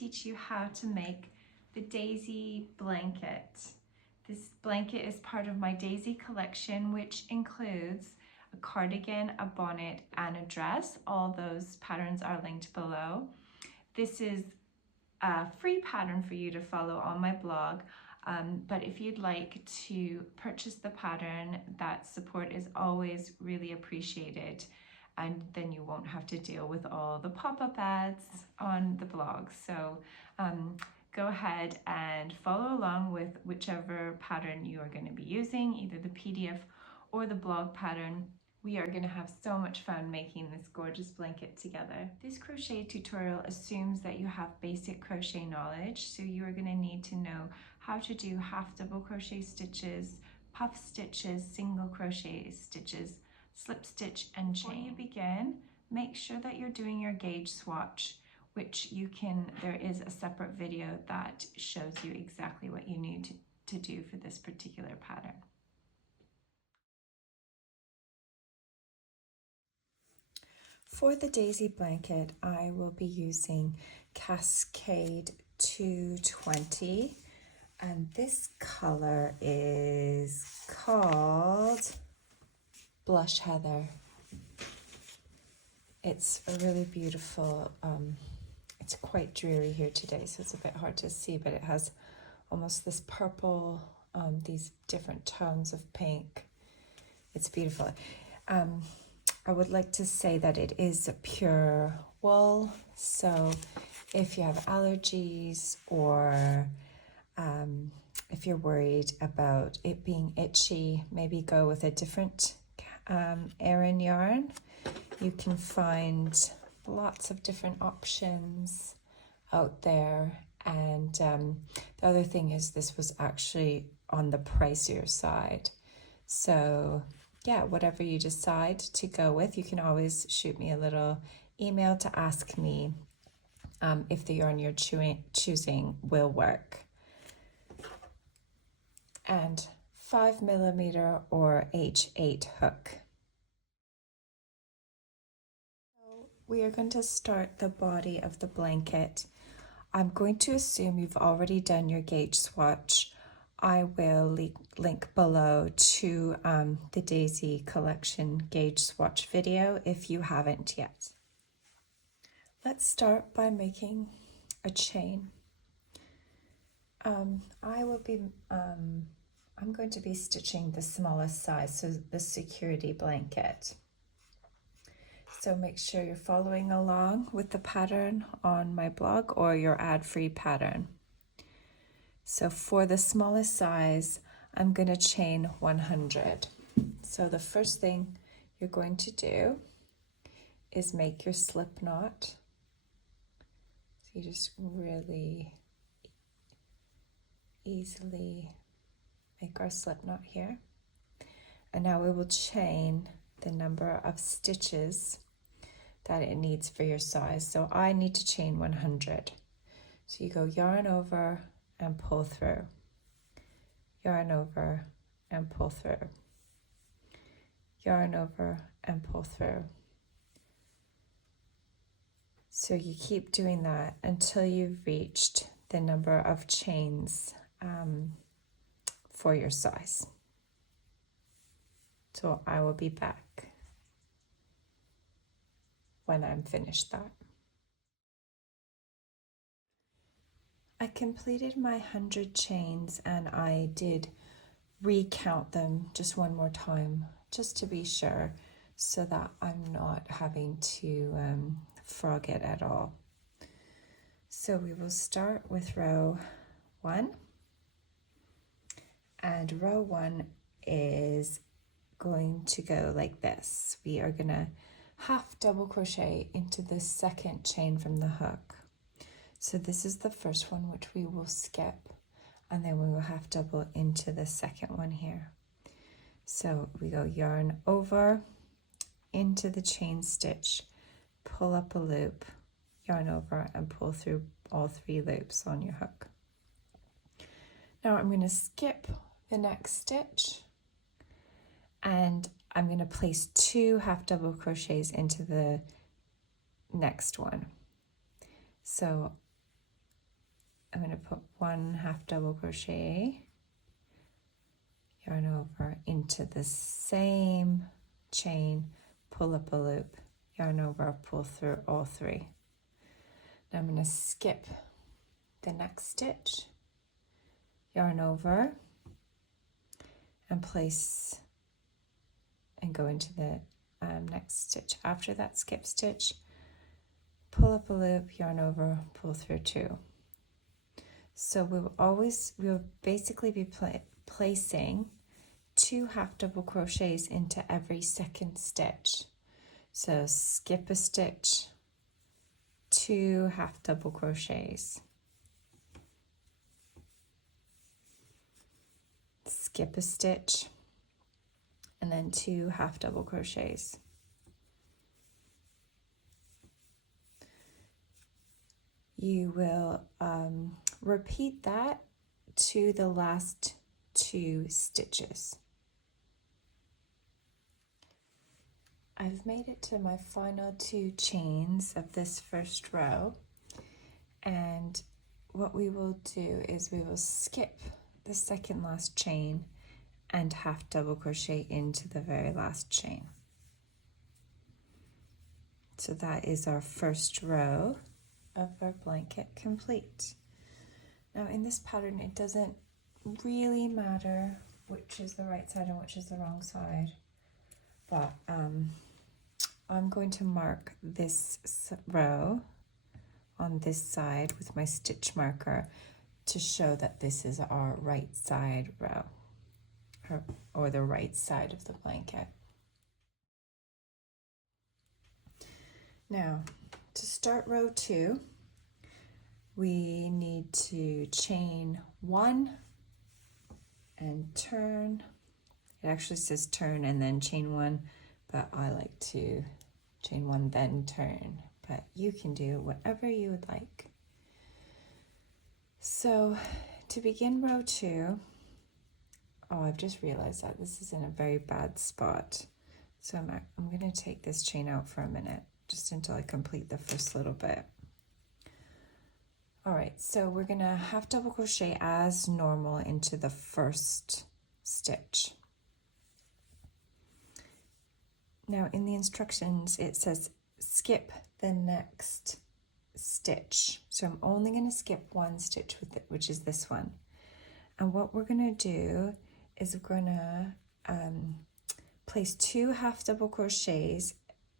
teach you how to make the daisy blanket. This blanket is part of my daisy collection, which includes a cardigan, a bonnet, and a dress. All those patterns are linked below. This is a free pattern for you to follow on my blog, but if you'd like to purchase the pattern, that support is always really appreciated, and then you won't have to deal with all the pop-up ads on the blog. So go ahead and follow along with whichever pattern you are going to be using, either the PDF or the blog pattern. We are going to have so much fun making this gorgeous blanket together. This crochet tutorial assumes that you have basic crochet knowledge, so you are going to need to know how to do half double crochet stitches, puff stitches, single crochet stitches, slip stitch, and chain. Before you begin, make sure that you're doing your gauge swatch, which there is a separate video that shows you exactly what you need to do for this particular pattern. For the daisy blanket, I will be using Cascade 220, and this color is called Blush Heather. It's a really beautiful, it's quite dreary here today, so it's a bit hard to see, but it has almost this purple, these different tones of pink. It's beautiful. I would like to say that it is a pure wool, so if you have allergies or if you're worried about it being itchy, maybe go with a different Aran yarn. You can find lots of different options out there, and the other thing is this was actually on the pricier side, so yeah, whatever you decide to go with, you can always shoot me a little email to ask me if the yarn you're choosing will work. And 5mm or H8 hook. So we are going to start the body of the blanket. I'm going to assume you've already done your gauge swatch. I will link below to the Daisy Collection gauge swatch video if you haven't yet. Let's start by making a chain. I'm going to be stitching the smallest size, so the security blanket. So make sure you're following along with the pattern on my blog or your ad-free pattern. So for the smallest size, I'm going to chain 100. So the first thing you're going to do is make your slip knot. So you just really easily make our slip knot here. And now we will chain the number of stitches that it needs for your size. So I need to chain 100. So you go yarn over and pull through, yarn over and pull through, yarn over and pull through. So you keep doing that until you've reached the number of chains for your size. So I will be back when I'm finished that. I completed my 100 chains, and I did recount them just one more time, just to be sure, so that I'm not having to frog it at all. So we will start with row 1, and row 1 is going to go like this. We are gonna half double crochet into the second chain from the hook. So this is the first one, which we will skip, and then we will half double into the second one here. So we go yarn over into the chain stitch, pull up a loop, yarn over and pull through all 3 loops on your hook. Now I'm going to skip the next stitch, and I'm going to place 2 half double crochets into the next one. So I'm going to put 1 half double crochet, yarn over into the same chain, pull up a loop, yarn over, pull through all 3. Now I'm going to skip the next stitch, yarn over, and place and go into the next stitch after that skip stitch, pull up a loop, yarn over, pull through 2. So we'll basically be placing 2 half double crochets into every second stitch. So skip a stitch, 2 half double crochets, skip a stitch, and then 2 half double crochets. You will repeat that to the last 2 stitches. I've made it to my final 2 chains of this first row, and what we will do is we will skip the second last chain and half double crochet into the very last chain. So that is our first row of our blanket complete. Now in this pattern, it doesn't really matter which is the right side and which is the wrong side, but I'm going to mark this row on this side with my stitch marker to show that this is our right side row, or the right side of the blanket. Now, to start row 2, we need to chain 1 and turn. It actually says turn and then chain 1, but I like to chain 1 then turn, but you can do whatever you would like. So to begin row 2, oh, I've just realized that this is in a very bad spot. So I'm going to take this chain out for a minute, just until I complete the first little bit. All right, so we're going to half double crochet as normal into the first stitch. Now in the instructions, it says skip the next stitch. So I'm only going to skip 1 stitch with it, which is this one. And what we're going to do is we're going to place 2 half double crochets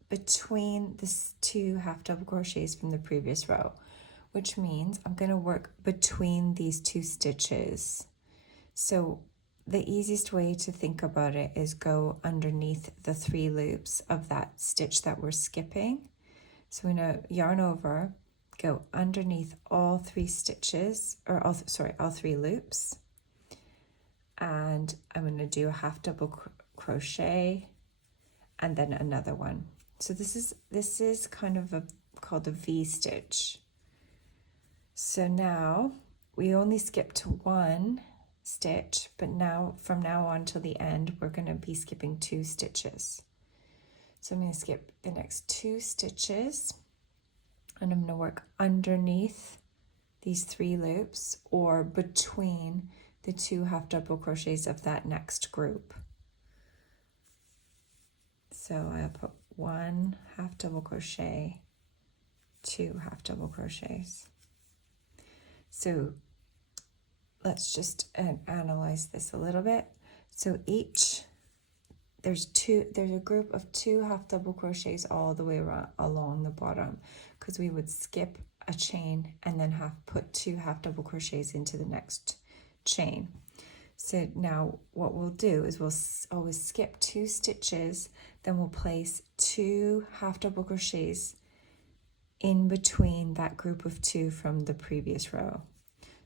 between the 2 half double crochets from the previous row, which means I'm going to work between these 2 stitches. So the easiest way to think about it is go underneath the 3 loops of that stitch that we're skipping. So we're going to yarn over, go underneath all 3 stitches, or all 3 loops, and I'm going to do a half double crochet and then another one. So this is kind of called a V stitch. So now we only skipped 1 stitch, but now from now on till the end we're going to be skipping 2 stitches. So I'm going to skip the next 2 stitches, and I'm going to work underneath these 3 loops or between the 2 half double crochets of that next group. So I'll put 1 half double crochet, 2 half double crochets. So let's just analyze this a little bit. So there's a group of 2 half double crochets all the way around along the bottom, because we would skip a chain and then put 2 half double crochets into the next chain. So now what we'll do is we'll always skip 2 stitches, then we'll place 2 half double crochets in between that group of 2 from the previous row.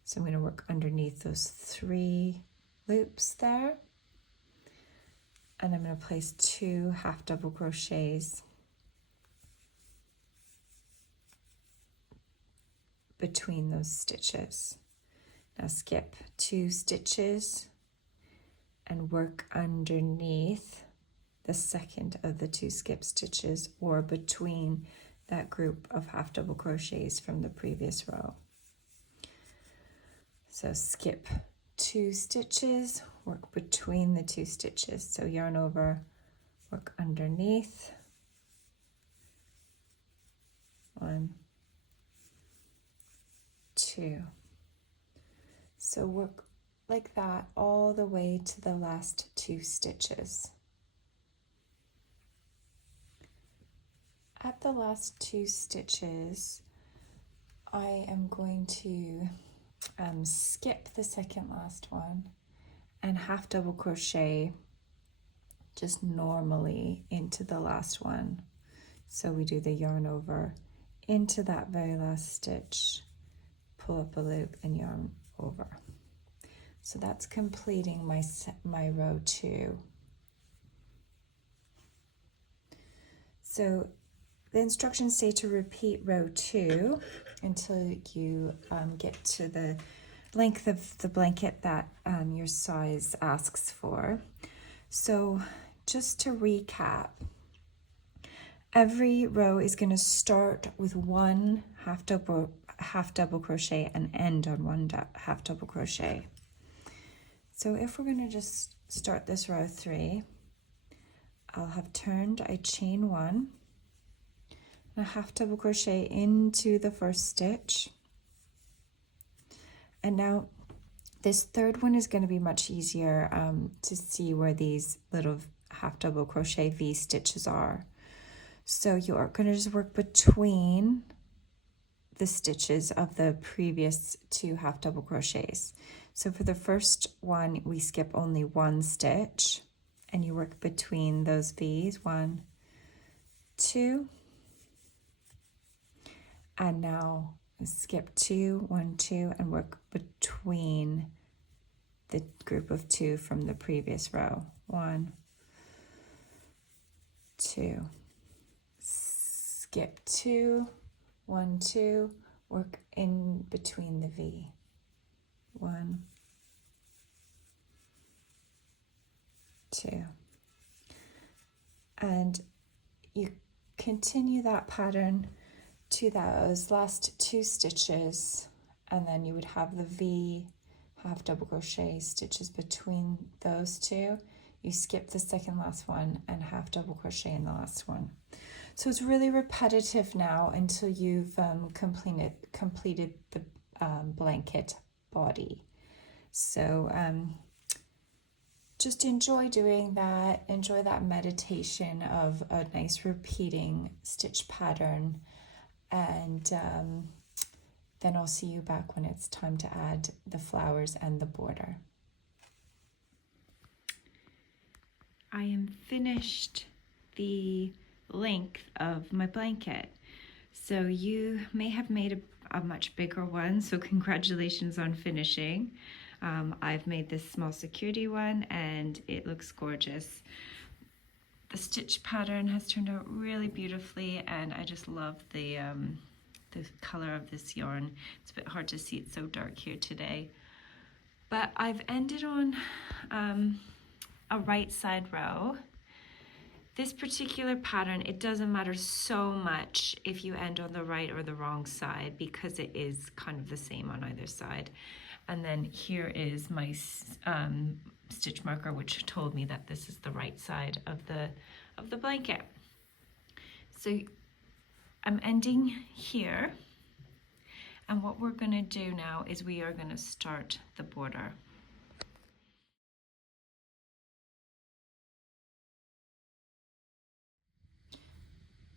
So I'm going to work underneath those 3 loops there, and I'm going to place 2 half double crochets between those stitches. Now skip 2 stitches and work underneath the second of the 2 skip stitches or between that group of half double crochets from the previous row. So skip 2 stitches, work between the 2 stitches. So yarn over, work underneath. 1, 2. So work like that all the way to the last 2 stitches. At the last 2 stitches, I am going to skip the second last one and half double crochet just normally into the last one. So we do the yarn over into that very last stitch, pull up a loop and yarn over. So that's completing my row 2. So the instructions say to repeat row 2 until you get to the length of the blanket that your size asks for. So just to recap, every row is going to start with 1 half double crochet and end on 1 half double crochet. So if we're going to just start this row 3, I'll have turned, I chain 1, and a half double crochet into the first stitch. And now this third one is going to be much easier to see where these little half double crochet V stitches are. So you're going to just work between the stitches of the previous 2 half double crochets. So for the first one, we skip only 1 stitch and you work between those V's, 1, 2, and now skip 2, 1, 2, and work between the group of 2 from the previous row, 1, 2, skip 2, 1, 2, work in between the V, 1, 2, and you continue that pattern to those last 2 stitches, and then you would have the V half double crochet stitches between those 2. You skip the second last one and half double crochet in the last one. So it's really repetitive now until you've completed the blanket body. So just enjoy doing that. Enjoy that meditation of a nice repeating stitch pattern. And then I'll see you back when it's time to add the flowers and the border. I am finished the length of my blanket. So you may have made a much bigger one, so congratulations on finishing. I've made this small security one and it looks gorgeous. The stitch pattern has turned out really beautifully and I just love the color of this yarn. It's a bit hard to see, it's so dark here today. But I've ended on a right side row. This particular pattern, it doesn't matter so much if you end on the right or the wrong side because it is kind of the same on either side. And then here is my stitch marker, which told me that this is the right side of the blanket. So I'm ending here, and what we're going to do now is we are going to start the border.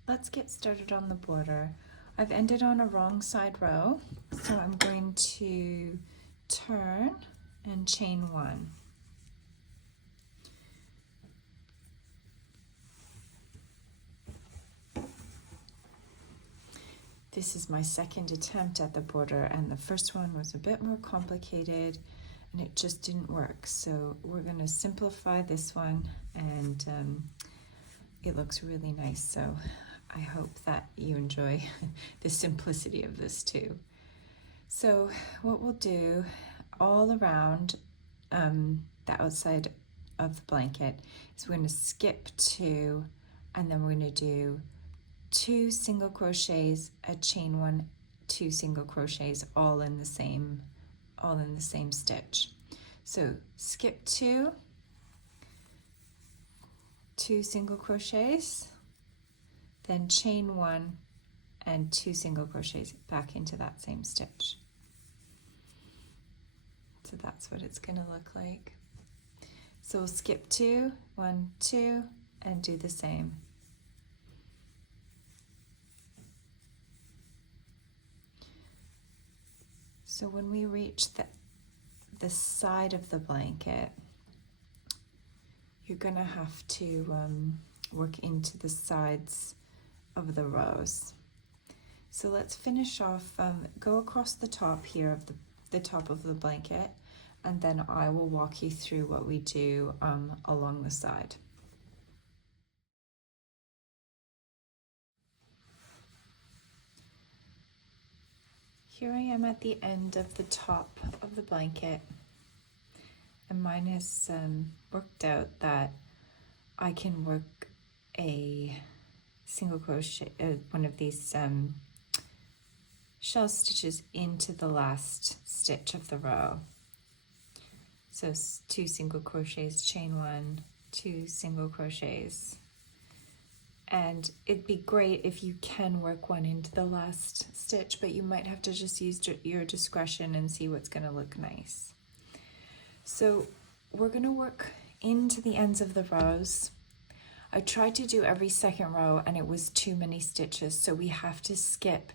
Let's get started on the border. I've ended on a wrong side row, so I'm going to turn and chain 1. This is my second attempt at the border, and the first one was a bit more complicated and it just didn't work. So we're going to simplify this one, and it looks really nice. So I hope that you enjoy the simplicity of this too. So what we'll do all around the outside of the blanket is we're going to skip 2, and then we're going to do 2 single crochets, a chain 1, 2 single crochets, all in the same all in the same stitch. So skip two single crochets, then chain one and 2 single crochets back into that same stitch. So that's what it's going to look like. So we'll skip 2, 1, 2, and do the same. So when we reach the side of the blanket, you're going to have to work into the sides of the rows. So let's finish off, go across the top here of the top of the blanket, and then I will walk you through what we do along the side. Here I am at the end of the top of the blanket, and mine has worked out that I can work a single crochet, one of these shell stitches into the last stitch of the row. So 2 single crochets, chain 1, 2 single crochets. And it'd be great if you can work one into the last stitch, but you might have to just use your discretion and see what's going to look nice. So we're going to work into the ends of the rows. I tried to do every second row and it was too many stitches, so we have to skip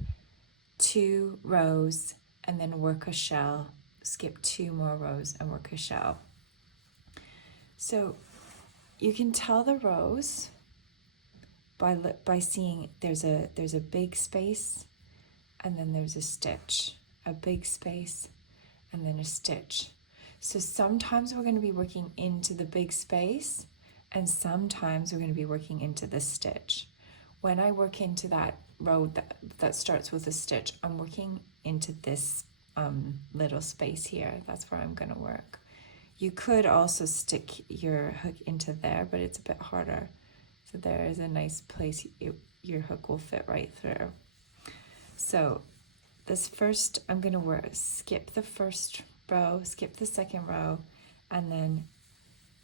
2 rows and then work a shell, skip 2 more rows and work a shell. So you can tell the rows by seeing there's a big space and then there's a stitch, a big space and then a stitch. So sometimes we're going to be working into the big space and sometimes we're going to be working into the stitch. When I work into that row that starts with a stitch, I'm working into this little space here. That's where I'm going to work. You could also stick your hook into there, but it's a bit harder. So there is a nice place your hook will fit right through. So this first, I'm going to skip the first row, skip the second row, and then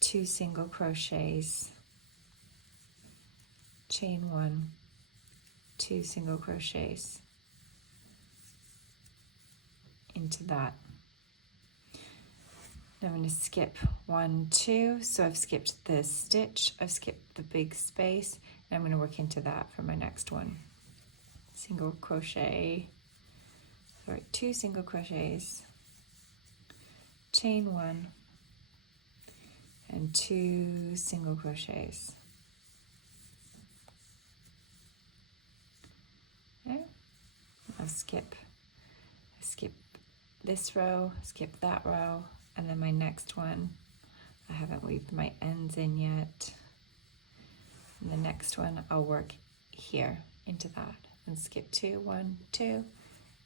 2 single crochets, chain 1, 2 single crochets into that. Now I'm going to skip 1, 2, so I've skipped the stitch, I've skipped the big space, and I'm going to work into that for my next one. Single crochet, 2 single crochets, chain 1, and 2 single crochets. Okay. I'll skip this row, skip that row, and then my next one, I haven't weaved my ends in yet. And the next one, I'll work here into that and skip 2, 1, 2,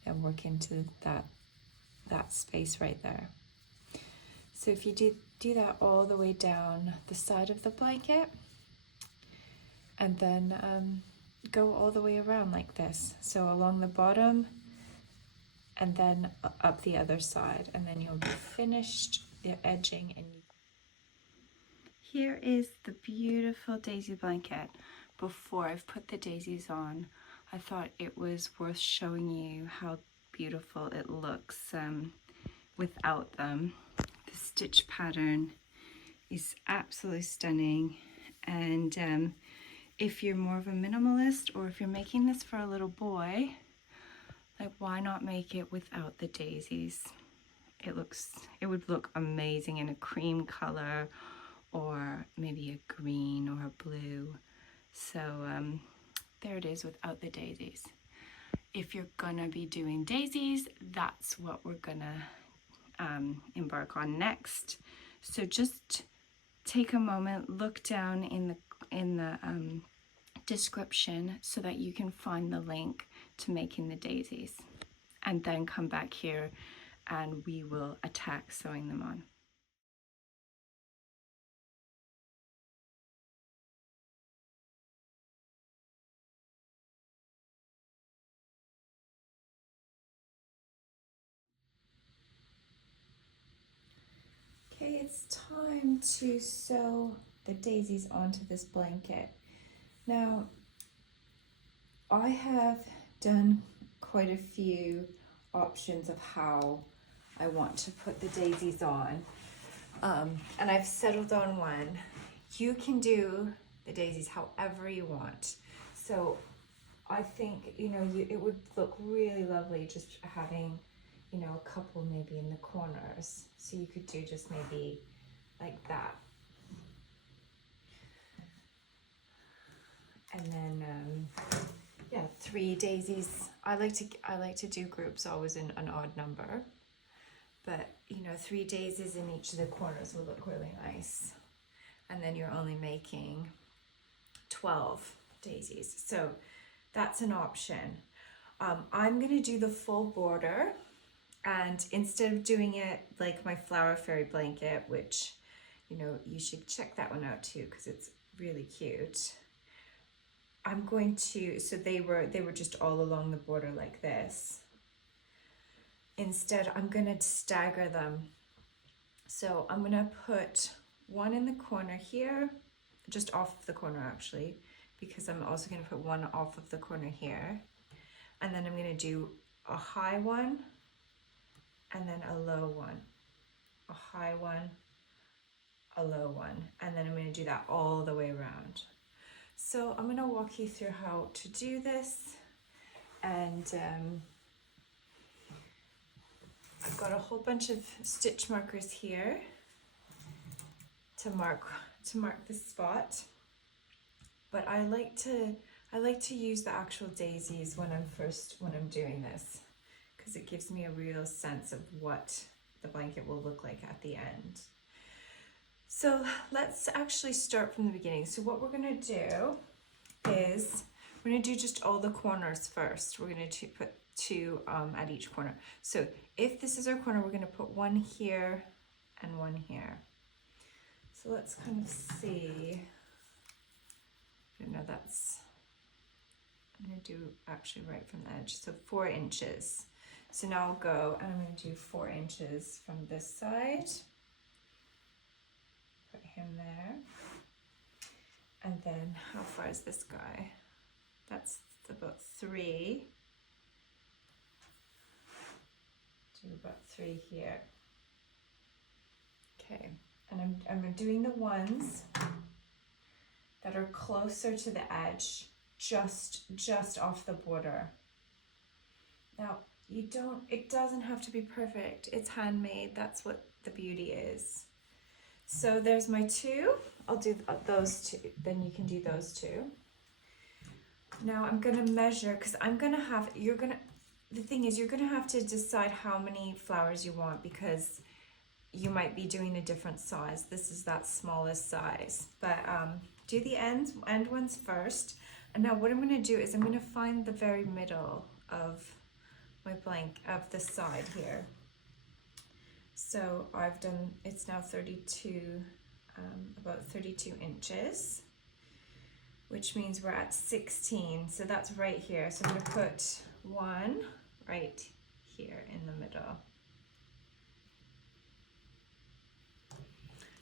and work into that space right there. So if you do that all the way down the side of the blanket, and then go all the way around like this. So along the bottom, and then up the other side, and then you'll be finished the edging. And here is the beautiful daisy blanket. Before I've put the daisies on, I thought it was worth showing you how beautiful it looks without them. The stitch pattern is absolutely stunning, and if you're more of a minimalist, or if you're making this for a little boy, like, why not make it without the daisies? It would look amazing in a cream color, or maybe a green or a blue. So there it is without the daisies. If you're gonna be doing daisies, that's what we're gonna embark on next. So just take a moment, look down in the description so that you can find the link to making the daisies, and then come back here and we will attack sewing them on. Okay, it's time to sew the daisies onto this blanket. Now, I have done quite a few options of how I want to put the daisies on, and I've settled on one. You can do the daisies however you want. So I think, you know, it would look really lovely just having, you know, a couple maybe in the corners. So you could do just maybe like that. And then, yeah, 3 daisies. I like to do groups always in an odd number. But, you know, 3 daisies in each of the corners will look really nice. And then you're only making 12 daisies. So that's an option. I'm going to do the full border, and instead of doing it like my Flower Fairy blanket, which, you know, you should check that one out too because it's really cute. I'm going to, so they were just all along the border like this. Instead, I'm going to stagger them. So I'm going to put one in the corner here, just off of the corner actually, because I'm also going to put one off of the corner here. And then I'm going to do a high one and then a low one, a high one, a low one. And then I'm going to do that all the way around. So I'm going to walk you through how to do this, and I've got a whole bunch of stitch markers here to mark the spot, but I like to use the actual daisies when I'm doing this, because it gives me a real sense of what the blanket will look like at the end. So let's actually start from the beginning. So what we're going to do is we're going to do just all the corners first. We're going to put 2 at each corner. So if this is our corner, we're going to put 1 here and 1 here. So let's kind of see. I don't know, I'm going to do actually right from the edge. So 4 inches. So now I'll go and I'm going to do 4 inches from this side. Put him there. And then how far is this guy? That's about 3. Do about 3 here. Okay, and I'm doing the ones that are closer to the edge, just off the border. Now, it doesn't have to be perfect. It's handmade. That's what the beauty is. So there's my 2. I'll do those 2. Then you can do those 2. Now I'm gonna measure, because the thing is, you're gonna have to decide how many flowers you want, because you might be doing a different size. This is that smallest size, but do the end ones first. And now what I'm gonna do is I'm gonna find the very middle of my of the side here. So I've done, it's now 32, about 32 inches, which means we're at 16. So that's right here. So I'm going to put 1 right here in the middle.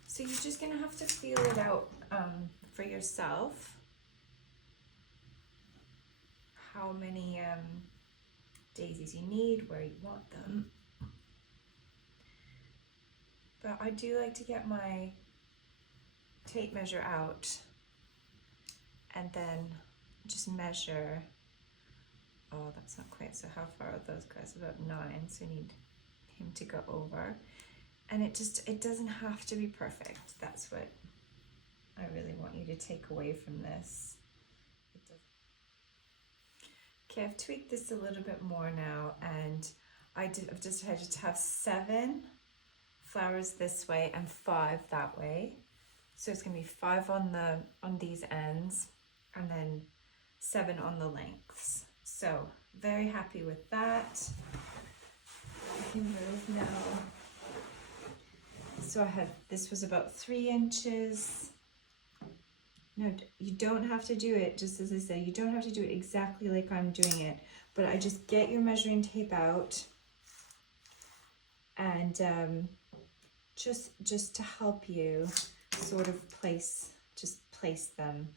So you're just going to have to feel it out for yourself, how many daisies you need, where you want them. But I do like to get my tape measure out and then just measure. Oh, that's not quite. So how far are those guys? About 9. So you need him to go over. And it doesn't have to be perfect. That's what I really want you to take away from this. Okay, I've tweaked this a little bit more now, and I've decided to have 7 flowers this way and 5 that way. So it's going to be 5 on these ends and then 7 on the lengths. So very happy with that. I can move now. So this was about 3 inches. No, you don't have to do it, just as I say, you don't have to do it exactly like I'm doing it, but I just get your measuring tape out and just to help you sort of place them.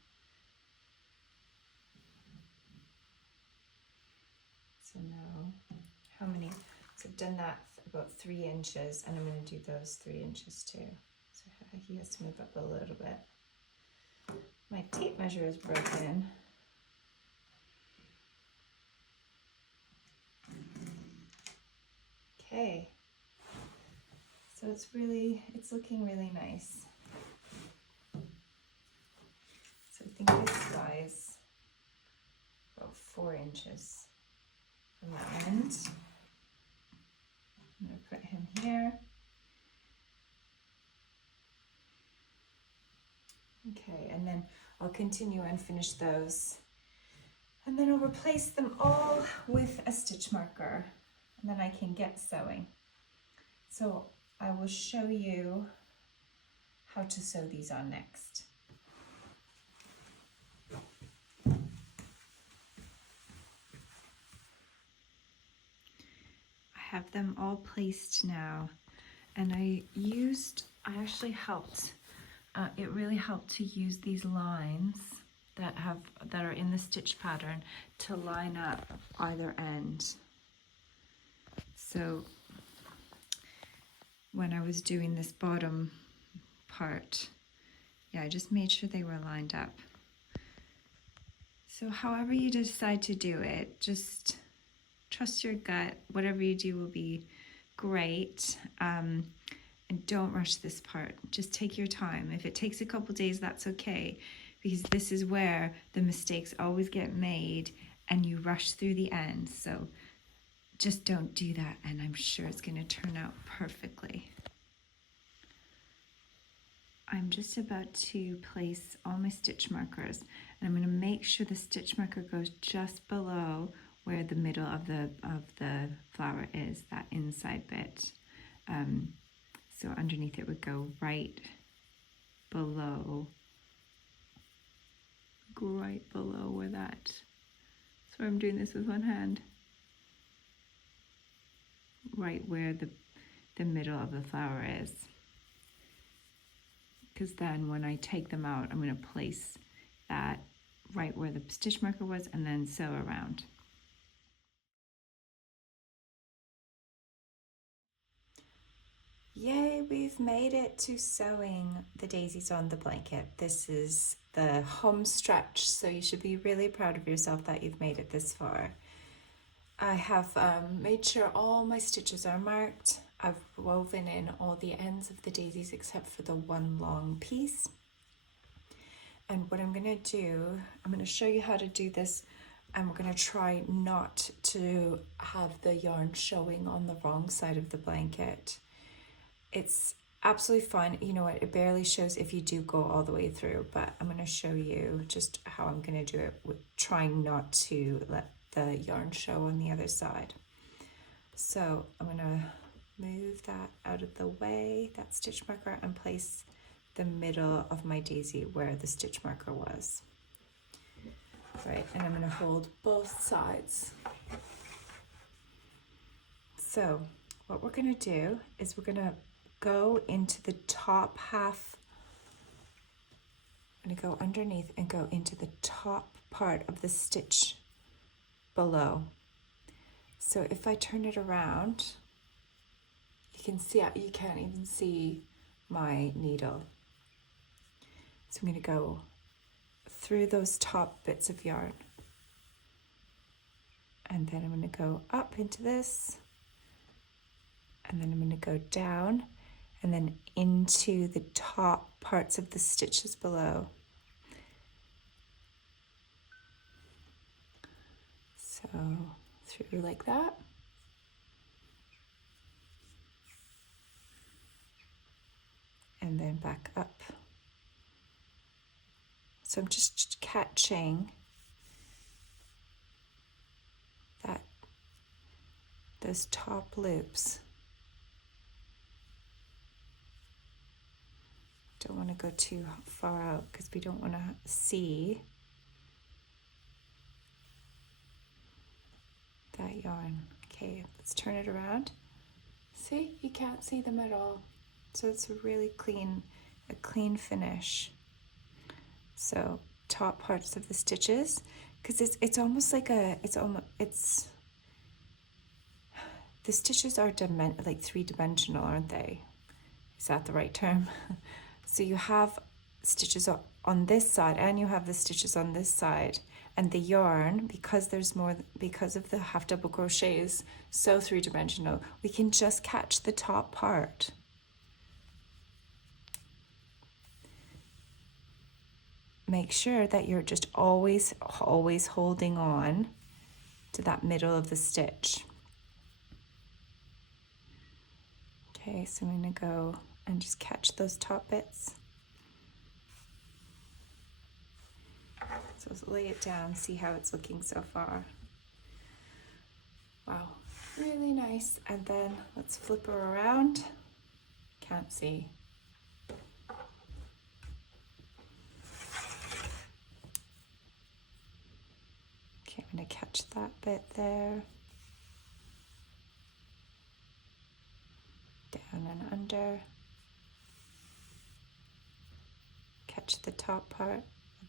So now, how many? So I've done that about 3 inches, and I'm going to do those 3 inches too. So he has to move up a little bit. My tape measure is broken. Okay. So it's looking really nice. So I think this guy's about 4 inches from that end. I'm going to put him here. Okay, and then I'll continue and finish those. And then I'll replace them all with a stitch marker, and then I can get sewing. So I will show you how to sew these on next. I have them all placed now, and I actually helped. It really helped to use these lines that are in the stitch pattern to line up either end. So when I was doing this bottom part, yeah, I just made sure they were lined up. So however you decide to do it, just trust your gut. Whatever you do will be great. And don't rush this part. Just take your time. If it takes a couple days, that's okay, because this is where the mistakes always get made and you rush through the end. So just don't do that, and I'm sure it's going to turn out perfectly. I'm just about to place all my stitch markers, and I'm going to make sure the stitch marker goes just below where the middle of the flower is, that inside bit. So underneath it would go right below where that. So I'm doing this with one hand. Right where the middle of the flower is. Because then when I take them out, I'm going to place that right where the stitch marker was and then sew around. Yay, we've made it to sewing the daisies on the blanket. This is the home stretch, so you should be really proud of yourself that you've made it this far. I have made sure all my stitches are marked. I've woven in all the ends of the daisies except for the one long piece. And what I'm going to do, I'm going to show you how to do this, and we're going to try not to have the yarn showing on the wrong side of the blanket. It's absolutely fine. You know what, it barely shows if you do go all the way through, but I'm going to show you just how I'm going to do it, with trying not to let the yarn show on the other side. So I'm going to move that out of the way, that stitch marker, and place the middle of my daisy where the stitch marker was. Right, and I'm going to hold both sides. So what we're going to do is we're going to go into the top half. I'm going to go underneath and go into the top part of the stitch below. So if I turn it around, you can see, you can't even see my needle. So I'm going to go through those top bits of yarn, and then I'm going to go up into this, and then I'm going to go down and then into the top parts of the stitches below. So through like that. And then back up. So I'm just catching those top loops. Don't want to go too far out because we don't want to see that yarn. Okay, let's turn it around. See, you can't see them at all. So it's a really clean finish. So top parts of the stitches, because it's almost like the stitches are like 3-dimensional, aren't they? Is that the right term? So you have stitches on this side and you have the stitches on this side, and the yarn, because of the half double crochet, is so 3-dimensional, we can just catch the top part. Make sure that you're just always holding on to that middle of the stitch. Okay, so I'm going to go and just catch those top bits. So let's lay it down, see how it's looking so far. Wow, really nice. And then let's flip her around. Can't see. Okay, I'm going to catch that bit there. Down and under. Catch the top part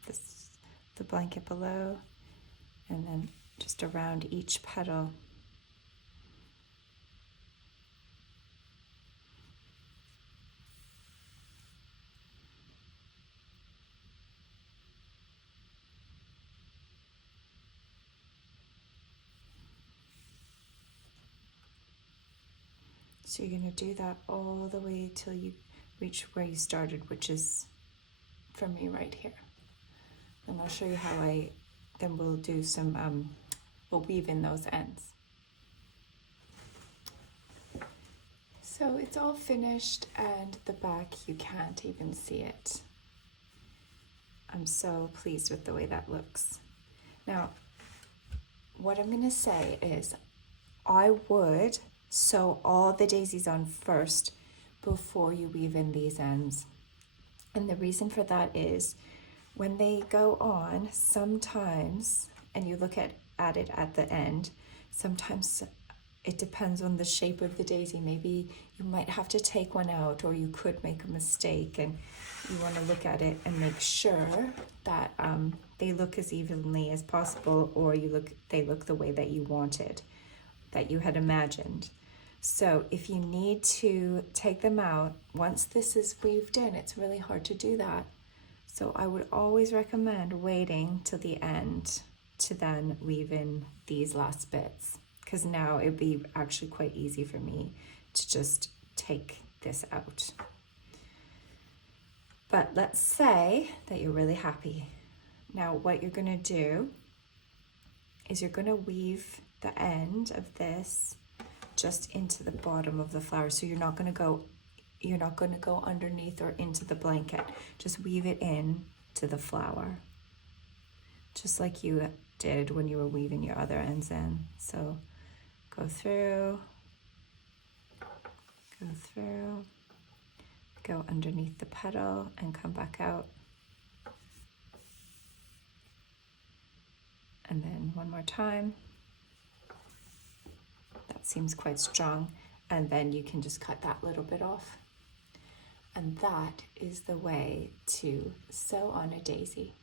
of the blanket below, and then just around each petal. So you're going to do that all the way till you reach where you started, which is for me right here. And I'll show you how then we'll do some, we'll weave in those ends. So it's all finished, and the back, you can't even see it. I'm so pleased with the way that looks. Now, what I'm going to say is I would sew all the daisies on first before you weave in these ends. And the reason for that is when they go on, sometimes, and you look at it at the end, sometimes it depends on the shape of the daisy. Maybe you might have to take one out, or you could make a mistake, and you want to look at it and make sure that they look as evenly as possible, or they look the way that you wanted, that you had imagined. So if you need to take them out, once this is weaved in, it's really hard to do that. So I would always recommend waiting till the end to then weave in these last bits, because now it'd be actually quite easy for me to just take this out. But let's say that you're really happy. Now what you're going to do is you're going to weave the end of this just into the bottom of the flower. So you're not going to go underneath or into the blanket. Just weave it in to the flower, just like you did when you were weaving your other ends in. So go through, go underneath the petal and come back out. And then one more time. That seems quite strong. And then you can just cut that little bit off. And that is the way to sew on a daisy.